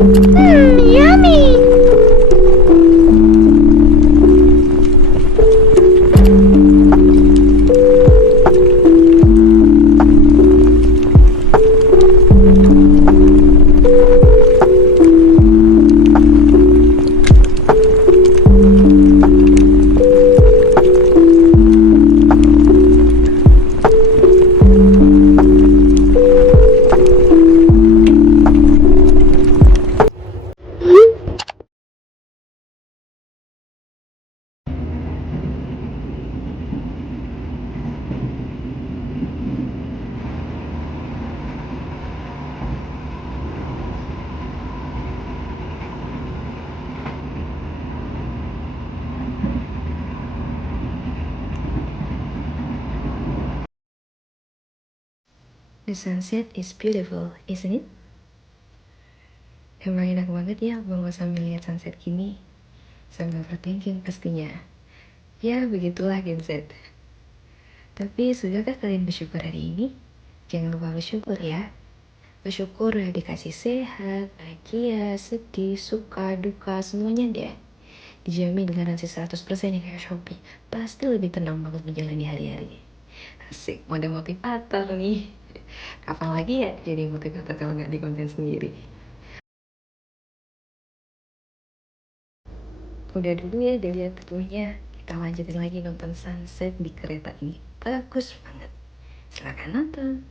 Yummy. The sunset is beautiful, isn't it? Emang enak banget ya bangun sambil lihat sunset gini. Sambil overthinking pastinya. Ya, begitulah Gen Z. Tapi sudahkah kalian bersyukur hari ini? Jangan lupa bersyukur ya. Bersyukur udah dikasih sehat, bahagia, sedih, suka, duka, semuanya deh. Dijamin dengan garansi 100% yang kayak Shopee. Pasti lebih tenang banget menjalani hari-hari. Asik, mode motivator nih. Kapan lagi ya jadi motivator kalau nggak di konten sendiri? Udah dulu ya dilihat tentunya. Kita lanjutin lagi nonton sunset di kereta ini. Bagus banget. Silakan nonton.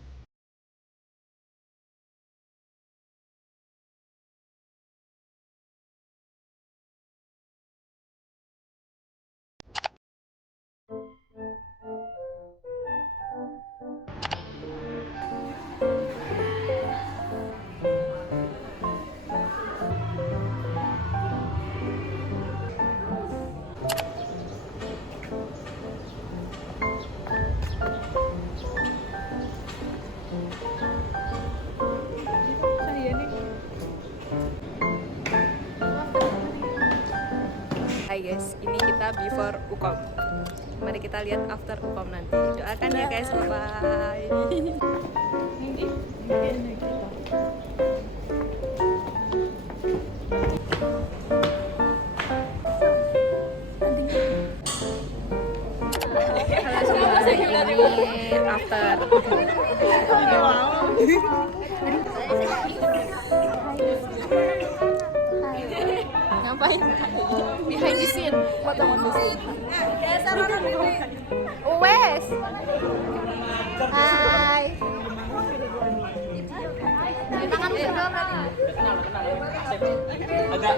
Hai guys, ini kita before UKOM. Mari kita lihat after UKOM nanti. Doakan ya guys, bye-bye. Ini after. Ngapain? Behind the scene. What the one scene? Wes. Hai.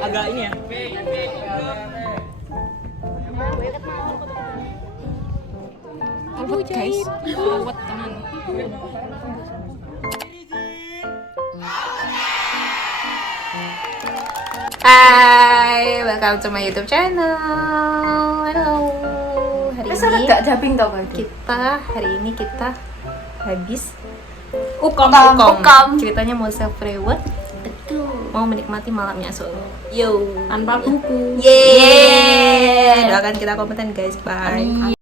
Agak ini ya. Aduh guys, buat tenan. Hai, welcome to my YouTube channel. Halo. Hari ini kita habis UKOM. Ceritanya mau self reward. Betul. Mau menikmati malamnya solo. Yo, tanpa buku. Yeay. Doakan kita kompeten guys. Bye.